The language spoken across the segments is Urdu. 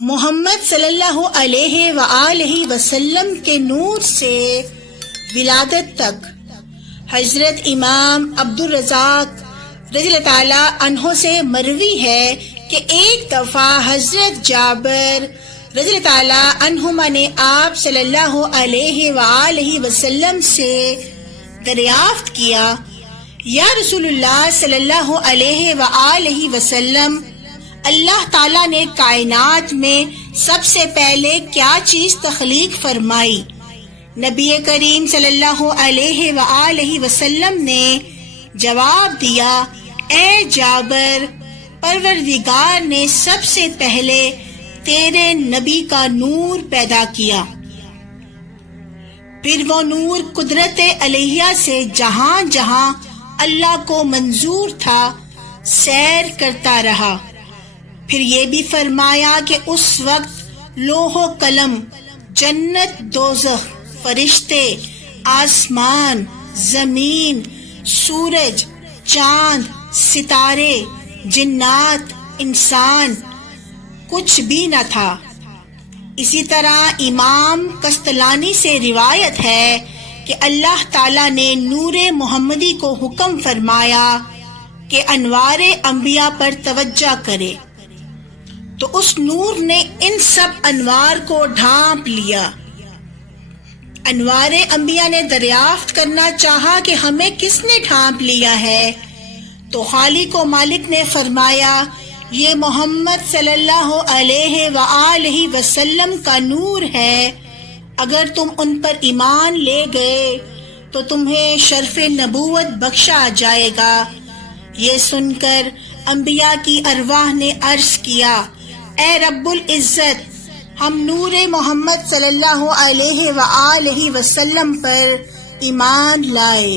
محمد صلی اللہ علیہ وآلہ وسلم کے نور سے ولادت تک حضرت امام عبدالرزاق رضی اللہ تعالیٰ عنہ سے مروی ہے کہ ایک دفعہ حضرت جابر رضی اللہ تعالیٰ عنہما نے آپ صلی اللہ علیہ وآلہ وسلم سے دریافت کیا، یا رسول اللہ صلی اللہ علیہ وآلہ وسلم، اللہ تعالیٰ نے کائنات میں سب سے پہلے کیا چیز تخلیق فرمائی؟ نبی کریم صلی اللہ علیہ وآلہ وسلم نے جواب دیا، اے جابر، پروردگار نے سب سے پہلے تیرے نبی کا نور پیدا کیا، پھر وہ نور قدرت الہیہ سے جہاں جہاں اللہ کو منظور تھا سیر کرتا رہا۔ پھر یہ بھی فرمایا کہ اس وقت لوح و قلم، جنت، دوزخ، فرشتے، آسمان، زمین، سورج، چاند، ستارے، جنات، انسان، کچھ بھی نہ تھا۔ اسی طرح امام قسطلانی سے روایت ہے کہ اللہ تعالیٰ نے نور محمدی کو حکم فرمایا کہ انوار انبیاء پر توجہ کرے، تو اس نور نے ان سب انوار کو ڈھانپ لیا۔ انوار انبیاء نے دریافت کرنا چاہا کہ ہمیں کس نے ڈھانپ لیا ہے، تو خالق و مالک نے فرمایا، یہ محمد صلی اللہ علیہ وآلہ وسلم کا نور ہے، اگر تم ان پر ایمان لے گئے تو تمہیں شرف نبوت بخشا جائے گا۔ یہ سن کر انبیاء کی ارواح نے عرض کیا، اے رب العزت، ہم نور محمد صلی اللہ علیہ وآلہ وسلم پر ایمان لائے۔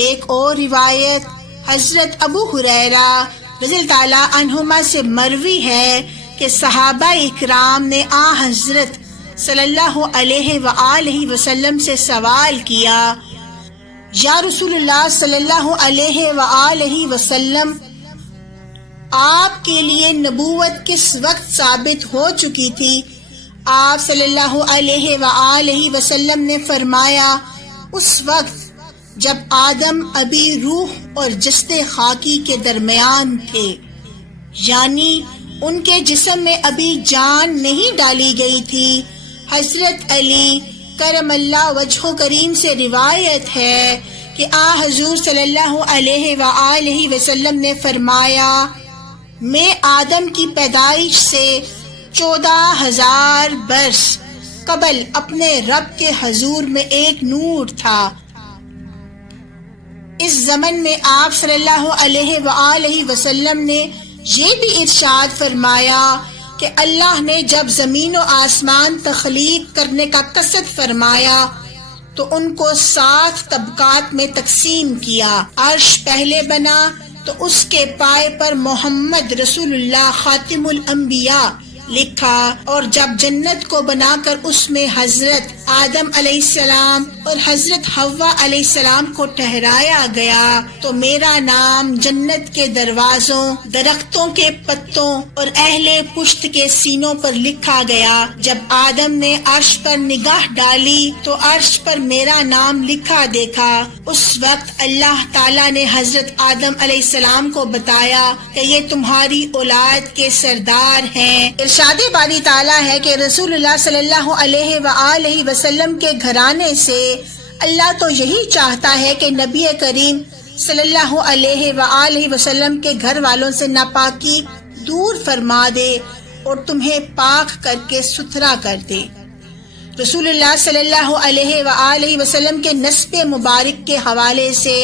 ایک اور روایت حضرت ابو ہریرہ رضی اللہ تعالیٰ عنہما سے مروی ہے کہ صحابہ اکرام نے حضرت صلی اللہ علیہ وآلہ وسلم سے سوال کیا، یا رسول اللہ صلی اللہ علیہ وآلہ وسلم، آپ کے لیے نبوت کس وقت ثابت ہو چکی تھی؟ آپ صلی اللہ علیہ وآلہ وسلم نے فرمایا، اس وقت جب آدم ابھی روح اور جسد خاکی کے درمیان تھے، یعنی ان کے جسم میں ابھی جان نہیں ڈالی گئی تھی۔ حضرت علی کرم اللہ وجہ کریم سے روایت ہے کہ حضور صلی اللہ علیہ وآلہ وسلم نے فرمایا، میں آدم کی پیدائش سے 14,000 برس قبل اپنے رب کے حضور میں ایک نور تھا۔ اس زمن میں آپ صلی اللہ علیہ وآلہ وسلم نے یہ بھی ارشاد فرمایا کہ اللہ نے جب زمین و آسمان تخلیق کرنے کا قصد فرمایا تو ان کو 7 طبقات میں تقسیم کیا۔ عرش پہلے بنا تو اس کے پائے پر محمد رسول اللہ خاتم الانبیاء لکھا، اور جب جنت کو بنا کر اس میں حضرت آدم علیہ السلام اور حضرت حوا علیہ السلام کو ٹھہرایا گیا تو میرا نام جنت کے دروازوں، درختوں کے پتوں اور اہل پشت کے سینوں پر لکھا گیا۔ جب آدم نے عرش پر نگاہ ڈالی تو عرش پر میرا نام لکھا دیکھا۔ اس وقت اللہ تعالیٰ نے حضرت آدم علیہ السلام کو بتایا کہ یہ تمہاری اولاد کے سردار ہیں۔ ارشاد باری تعالیٰ ہے کہ رسول اللہ صلی اللہ علیہ وآلہ وسلم کے گھرانے سے اللہ تو یہی چاہتا ہے کہ نبی کریم صلی اللہ علیہ وآلہ وسلم کے گھر والوں سے ناپاکی دور فرما دے اور تمہیں پاک کر کے ستھرا کر دے۔ رسول اللہ صلی اللہ علیہ وآلہ وسلم کے نسب مبارک کے حوالے سے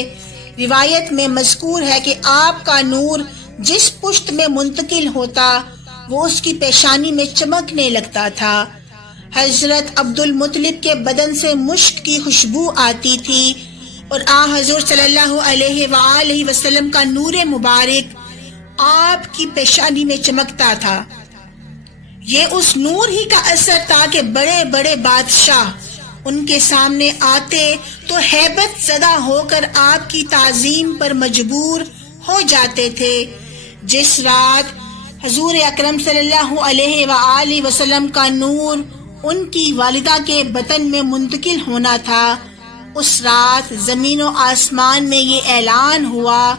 روایت میں مذکور ہے کہ آپ کا نور جس پشت میں منتقل ہوتا وہ اس کی پیشانی میں چمکنے لگتا تھا۔ حضرت عبد المطلب کے بدن سے مشک کی خوشبو آتی تھی اور حضور صلی اللہ علیہ وآلہ وسلم کا نور مبارک آپ کی پیشانی میں چمکتا تھا۔ یہ اس نور ہی کا اثر تھا کہ بڑے بڑے بادشاہ ان کے سامنے آتے تو ہیبت زدہ ہو کر آپ کی تعظیم پر مجبور ہو جاتے تھے۔ جس رات حضور اکرم صلی اللہ علیہ وآلہ وسلم کا نور ان کی والدہ کے بطن میں منتقل ہونا تھا، اس رات زمین و آسمان میں یہ اعلان ہوا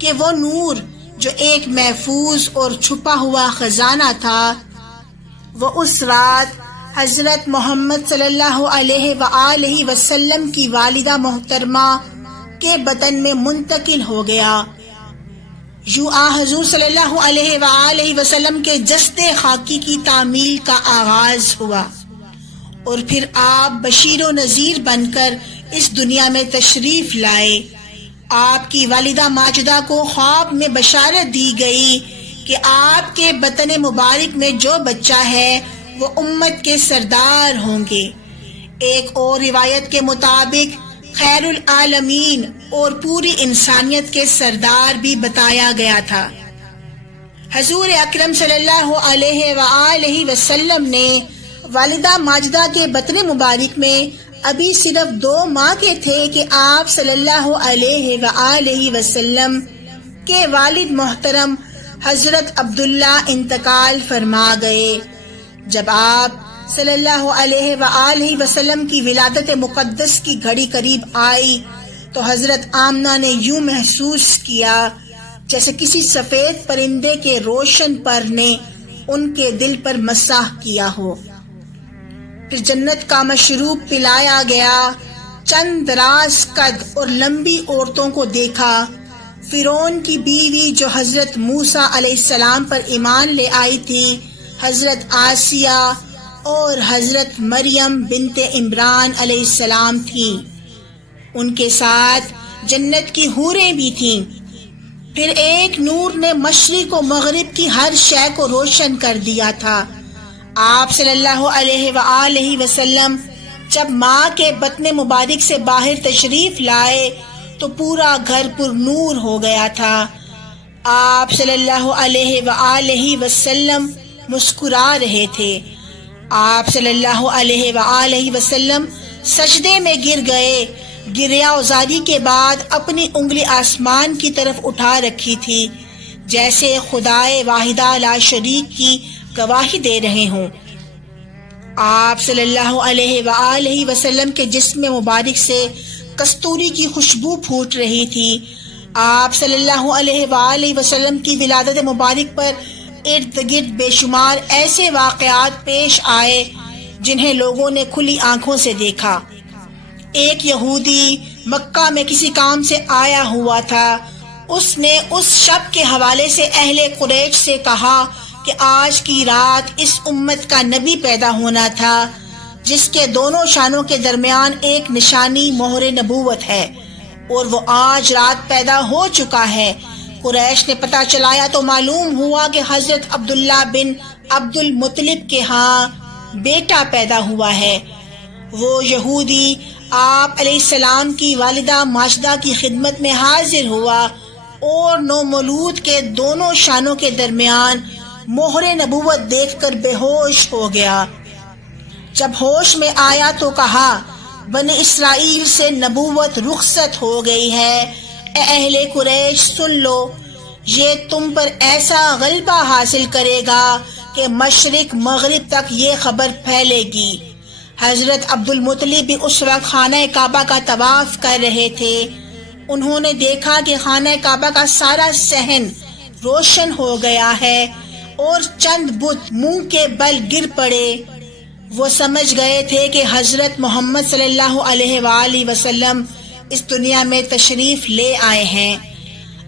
کہ وہ نور جو ایک محفوظ اور چھپا ہوا خزانہ تھا، وہ اس رات حضرت محمد صلی اللہ علیہ وآلہ وسلم کی والدہ محترمہ کے بطن میں منتقل ہو گیا۔ یوں حضور صلی اللہ علیہ وآلہ وسلم کے جسد خاکی کی تعمیل کا آغاز ہوا، اور پھر آپ بشیر و نذیر بن کر اس دنیا میں تشریف لائے۔ آپ کی والدہ ماجدہ کو خواب میں بشارت دی گئی کہ آپ کے بطن مبارک میں جو بچہ ہے وہ امت کے سردار ہوں گے۔ ایک اور روایت کے مطابق خیر العالمین اور پوری انسانیت کے سردار بھی بتایا گیا تھا۔ حضور اکرم صلی اللہ علیہ وآلہ وسلم نے والدہ ماجدہ کے بطن مبارک میں ابھی صرف 2 ماہ کے تھے کہ آپ صلی اللہ علیہ وآلہ وسلم کے والد محترم حضرت عبداللہ انتقال فرما گئے۔ جب آپ صلی اللہ علیہ وآلہ وسلم کی ولادت مقدس کی گھڑی قریب آئی تو حضرت آمنہ نے یوں محسوس کیا جیسے کسی سفید پرندے کے روشن پر نے ان کے دل پر مسح کیا ہو۔ پھر جنت کا مشروب پلایا گیا، چند دراز قد اور لمبی عورتوں کو دیکھا۔ فرعون کی بیوی جو حضرت موسیٰ علیہ السلام پر ایمان لے آئی تھی، حضرت آسیہ اور حضرت مریم بنت عمران علیہ السلام تھیں، ان کے ساتھ جنت کی حوریں بھی تھیں۔ پھر ایک نور نے مشرق و مغرب کی ہر شے کو روشن کر دیا تھا۔ آپ صلی اللہ علیہ وآلہ وسلم جب ماں کے بطن مبارک سے باہر تشریف لائے تو پورا گھر پر نور ہو گیا تھا۔ آپ صلی اللہ علیہ وآلہ وسلم مسکرا رہے تھے۔ آپ صلی اللہ علیہ وآلہ وسلم سجدے میں گر گئے، گریہ ازاری کے بعد اپنی انگلی آسمان کی طرف اٹھا رکھی تھی، جیسے خدائے واحدہ لا شریک کی گواہی دے رہے ہوں۔ آپ صلی اللہ علیہ وآلہ وسلم کے جسم مبارک سے کستوری کی خوشبو پھوٹ رہی تھی۔ آپ صلی اللہ علیہ وآلہ وسلم کی ولادت مبارک پر ارد گرد بے شمار ایسے واقعات پیش آئے جنہیں لوگوں نے کھلی آنکھوں سے دیکھا۔ ایک یہودی مکہ میں کسی کام سے آیا ہوا تھا، اس نے اس شب کے حوالے سے اہل قریش سے کہا کہ آج کی رات اس امت کا نبی پیدا ہونا تھا جس کے دونوں شانوں کے درمیان ایک نشانی مہر نبوت ہے، اور وہ آج رات پیدا ہو چکا ہے۔ قریش نے پتہ چلایا تو معلوم ہوا کہ حضرت عبداللہ بن عبد المطلب کے ہاں بیٹا پیدا ہوا ہے۔ وہ یہودی آپ علیہ السلام کی والدہ ماجدہ کی خدمت میں حاضر ہوا اور نومولود کے دونوں شانوں کے درمیان مہر نبوت دیکھ کر بے ہوش ہو گیا۔ جب ہوش میں آیا تو کہا، بنی اسرائیل سے نبوت رخصت ہو گئی ہے۔ اے اہل قریش سن لو، یہ تم پر ایسا غلبہ حاصل کرے گا کہ مشرق مغرب تک یہ خبر پھیلے گی۔ حضرت عبد المطلب بھی اس وقت خانہ کعبہ کا طواف کر رہے تھے۔ انہوں نے دیکھا کہ خانہ کعبہ کا سارا صحن روشن ہو گیا ہے اور چند بت منہ کے بل گر پڑے۔ وہ سمجھ گئے تھے کہ حضرت محمد صلی اللہ علیہ وآلہ وسلم اس دنیا میں تشریف لے آئے ہیں۔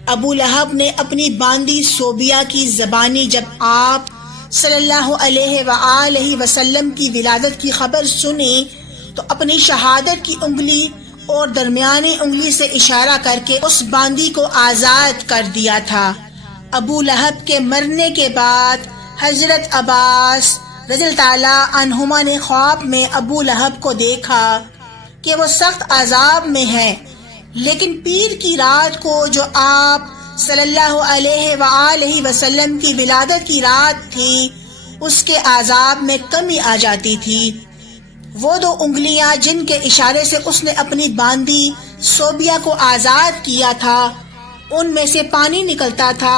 ابو لہب نے اپنی باندی صوبیہ کی زبانی جب آپ صلی اللہ علیہ وآلہ وسلم کی ولادت کی خبر سنی تو اپنی شہادت کی انگلی اور درمیانی انگلی سے اشارہ کر کے اس باندی کو آزاد کر دیا تھا۔ ابو لہب کے مرنے کے بعد حضرت عباس رضی اللہ تعالیٰ عنہما نے خواب میں ابو لہب کو دیکھا کہ وہ سخت عذاب میں ہے، لیکن پیر کی رات کو جو آپ صلی اللہ علیہ وآلہ وسلم کی ولادت کی رات تھی اس کے عذاب میں کمی آ جاتی تھی۔ وہ 2 انگلیاں جن کے اشارے سے اس نے اپنی باندی صوبیہ کو آزاد کیا تھا ان میں سے پانی نکلتا تھا،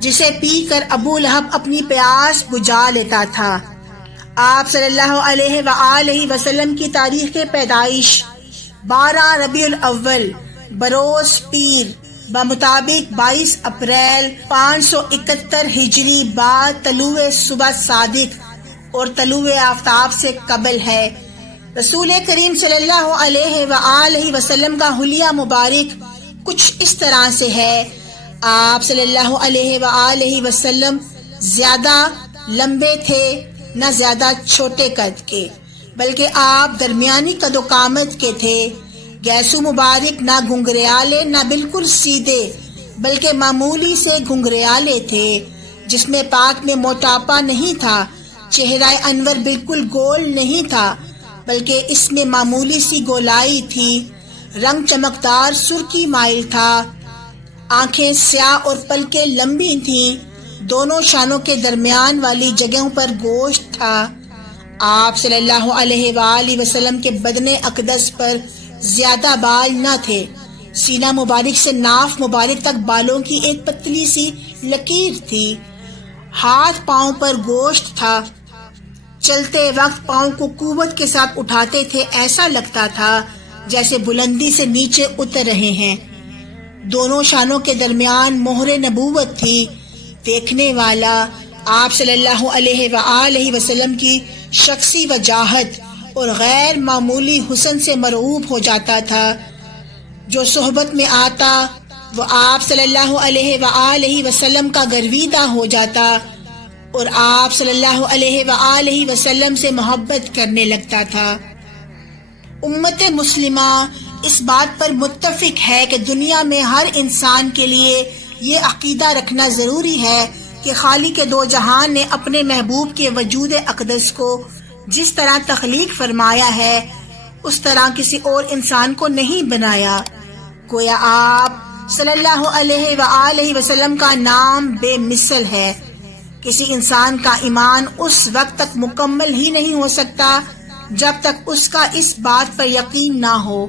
جسے پی کر ابو لہب اپنی پیاس بجھا لیتا تھا۔ آپ صلی اللہ علیہ وآلہ وسلم کی تاریخ پیدائش 12 ربیع الاول بروز پیر بمطابق 22 اپریل 571 ہجری بعد طلوع صبح صادق اور طلوع آفتاب سے قبل ہے۔ رسول کریم صلی اللہ علیہ وآلہ وسلم کا حلیہ مبارک کچھ اس طرح سے ہے۔ آپ صلی اللہ علیہ وآلہ وسلم زیادہ لمبے تھے، نہ زیادہ چھوٹے قد کے، بلکہ آپ درمیانی قد و قامت کے تھے۔ گیسو مبارک نہ گھنگریالے نہ بالکل سیدھے، بلکہ معمولی سے گھنگریالے تھے، جس میں پاک میں موٹاپا نہیں تھا۔ چہرہ انور بالکل گول نہیں تھا، بلکہ اس میں معمولی سی گولائی تھی۔ رنگ چمکدار سرخی مائل تھا۔ آنکھیں سیاہ اور پلکیں لمبی تھیں۔ دونوں شانوں کے درمیان والی جگہوں پر گوشت تھا۔ آپ صلی اللہ علیہ وآلہ وسلم کے بدن اقدس پر زیادہ بال نہ تھے۔ سینہ مبارک سے ناف مبارک تک بالوں کی ایک پتلی سی لکیر تھی۔ ہاتھ پاؤں پر گوشت تھا۔ چلتے وقت پاؤں کو قوت کے ساتھ اٹھاتے تھے، ایسا لگتا تھا جیسے بلندی سے نیچے اتر رہے ہیں۔ دونوں شانوں کے درمیان مہر نبوت تھی۔ دیکھنے والا آپ صلی اللہ علیہ وآلہ وسلم کی شخصی وجاہت اور غیر معمولی حسن سے مرعوب ہو جاتا تھا۔ جو صحبت میں آتا وہ آپ صلی اللہ علیہ وآلہ وسلم کا گرویدہ ہو جاتا اور آپ صلی اللہ علیہ وآلہ وسلم سے محبت کرنے لگتا تھا۔ امت مسلمہ اس بات پر متفق ہے کہ دنیا میں ہر انسان کے لیے یہ عقیدہ رکھنا ضروری ہے کہ خالق دو جہان نے اپنے محبوب کے وجود اقدس کو جس طرح تخلیق فرمایا ہے اس طرح کسی اور انسان کو نہیں بنایا۔ گویا آپ صلی اللہ علیہ وآلہ وسلم کا نام بے مثل ہے۔ کسی انسان کا ایمان اس وقت تک مکمل ہی نہیں ہو سکتا جب تک اس کا اس بات پر یقین نہ ہو